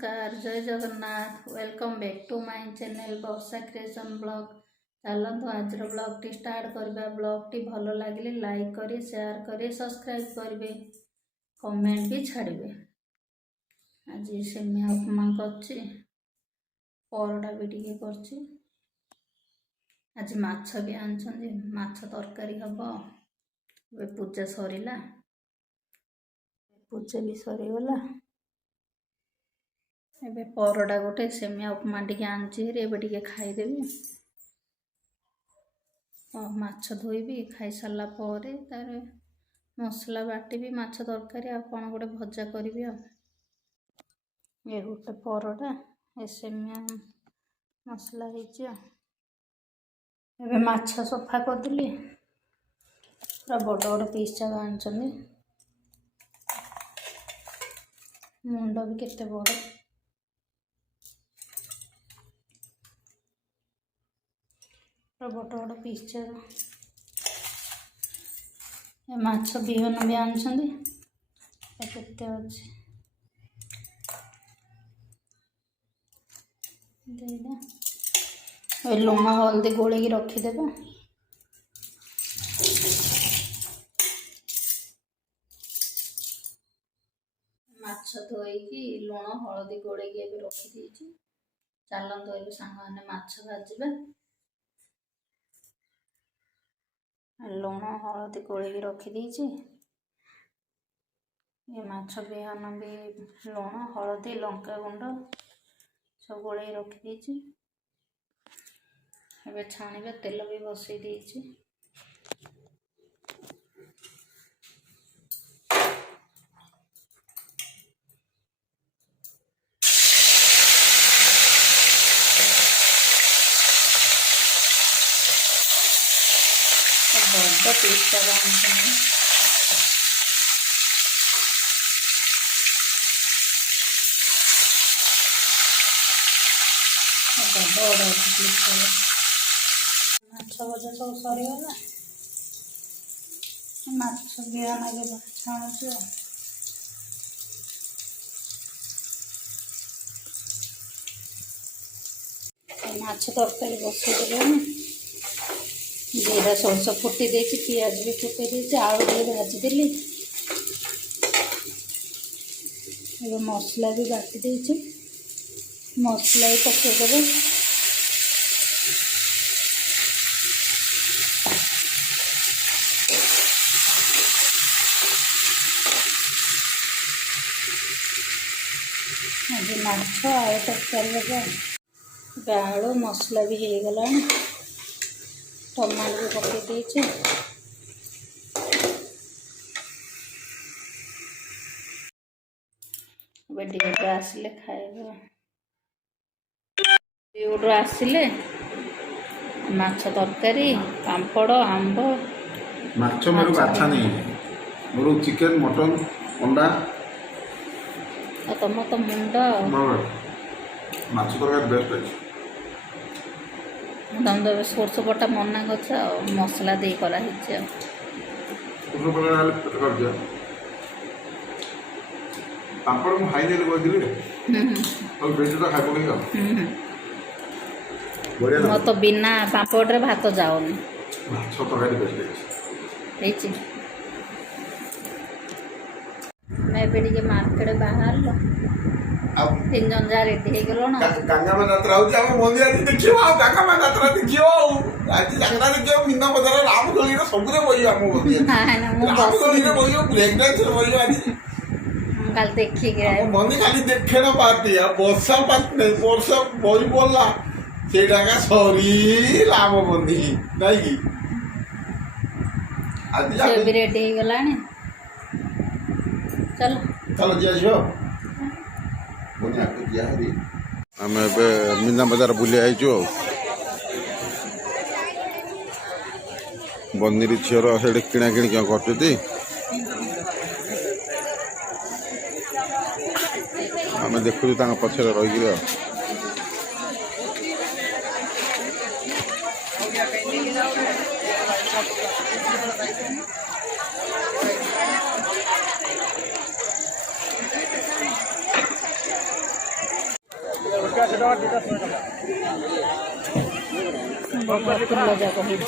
नमस्कार जय Jagannath welcome back to my channel Varsha creation blog. चलतु आज ब्लॉग टी स्टार्ट करबा। ब्लॉग टी भल लगे लाइक करी शेयर करी सब्सक्राइब करेंगे कमेंट भी छाड़े। आज सेमिया उपमा करछि परोटा भी टिके करछि। आज माछ भी आनछन माछ तरकारी हबो। पूजा सरीला पूजा भी सरीगला। एबे परोटा गोटे सेमिया उपमा टिके आनछि एबे टिके खाइदेबी। माछ धोइबी खाई सारा पर तार मसला बाटिबी माछ तरकारी आ कौन गोटे भजा करी। ये गोटे परोटा ए सेमिया मसला एबे माछ सफा करदेली। पूरा बड़ बड़ पीस जाक आनछन। मुंड भी केते बड़ बड़ बड़ पीस जाक। माछ बिहन भी आनछन केते अछि लुण हल्दी गोले रखीदेव। माछ धोईकी लुण हल्दी गोले रखी चलतु ए सांग मैंने माछ भाजबा। लुण हल्दी गोले रखी ये माछ बिहान भी लुण हल्दी लंका गुंड सब गोले रखी। एबे छाणीबे तेल भी बसई देइछि। बड़ पीस माछ भजा सब सरीगला। माछ बिहान आगे छाणुची। माछ तरकारी बसई जीरा सोरस फुटी देछि पियाज भी फुटे देछि आलू भी भाजीदेली। ये मसला भी बाटी देछि मसला ही पकईदेवे। आज माछ आलू तरकारी आलू मसला भी हो गला। टमाटर भी पकई देछि। टिके आसिले खाइबा। आसिले माछ तरकारी पांपड़ आंब। माछ मेरे बाछा नहीं मोर चिकन मटन अंडा तुम तो मुंड माछ तरकारी बेस्ट अछि। तुम तो सोरस बटा मना कर मसला दे करा पापड़ मु खाई देले कहदिले और बेटी तो खाइ पकेगा बढ़िया मो तो बिना पापड़ रे भात जाओनी। माछ तरकारी बेस्ट अछि। मैं बेटी मार्केट बाहर लो अब 3 जन जा रेडी हे गेलो ना। गंगा में यात्रा होती हम मंदिर देखियो आ गंगा में यात्रा देखियो आज यात्रा देखियो मिना बजार राम गली रे सब रे बोइयो हम मंदिर हां ना मु राम गली रे बोइयो ब्रेक डांस रे बोइयो आज कल देखी गए मंदिर खाली देखे ना पाती आ वर्षा पात नहीं वर्षा बोई बोलला सेटा का सॉरी राम मंदिर नहीं की आज से भी रेडी हे गेलानी। चलो चलो जियो बोनिया के दिया हरी हम बे मीना बाजार बुली आइजो। बंदिरी छियर सेडे किणा किणी क्या करछती आम देखु पछरे रही। ବଢ଼ିଆ ଫୁଲ ଯାକ ହେଇଛି,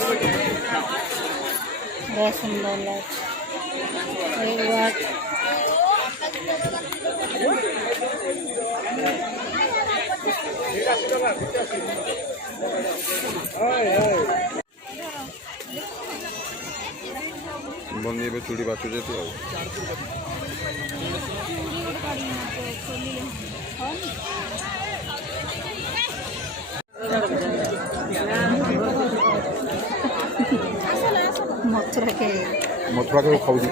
ବଢ଼ିଆ ସୁନ୍ଦର ଲାଗୁଛି। ଏଇ ୱାଟ୍ ବନ୍ଧି ଏବେ ଚୁଡ଼ି ବାଛୁଛନ୍ତି ଆଉ ମଥୁରା କେକ୍ ଖାଉଛି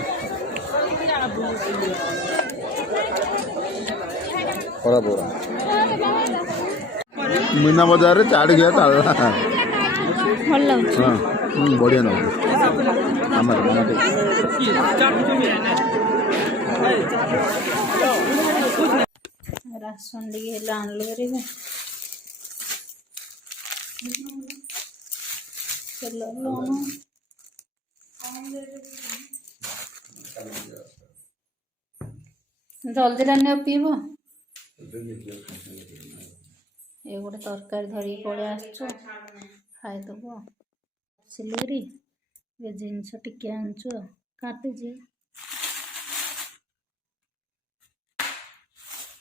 ଖରାପ ପରା मीना बाजार रे चाट गया था ଭଲ ଲାଗୁଛି। हाँ बढ़िया ना ରାସନ ଟିକେ ହେଲେ ଆଣିଲୁ କରିବେ ତେଲ ଲୁଣ ଜଲ୍ଦି ରାନ୍ଧିବ ପିଇବ। ଏ ଗୋଟେ ତରକାରୀ ଧରିକି ପଳେଇ ଆସିଛୁ, ଖାଇଦେବୁ। ସିଲେରି ଏ ଜିନିଷ ଟିକେ ଆଣିଛୁ, କାଟିଛି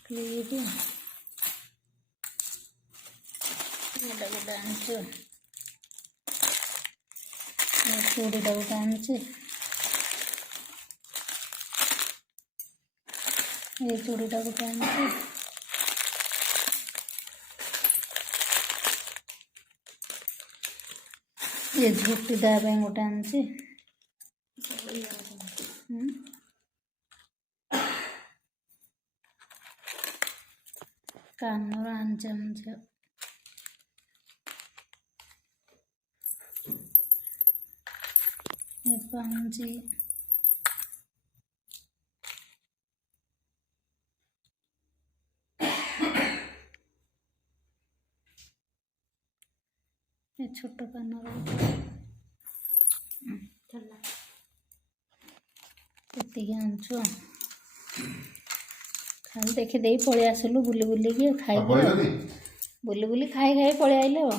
କ୍ଲିପ୍ ଏଇଟା ଗୋଟେ ଆଣିଛୁ, ଚୁଡ଼ିଟା ଗୋଟେ ଆଣିଛି, ଏ ଚୁଡ଼ିଟା ଗୋଟେ ଆଣିଛି, ଏ ଝୁଟି ଦେବା ପାଇଁ ଗୋଟେ ଆଣିଛି, କାନର ଆଣିଛି ଆଣିଛି, ଏ ପାଉଁଜି ଏ ଛୋଟ କାନର ଏତିକି ଆଣିଛୁ। ଖାଲି ଦେଖିଦେଇ ପଳେଇ ଆସିଲୁ ବୁଲି ବୁଲିକି, ଖାଇକି ବୁଲି ବୁଲି ଖାଇ ଖାଇ ପଳେଇ ଆଇଲେ ଆଉ।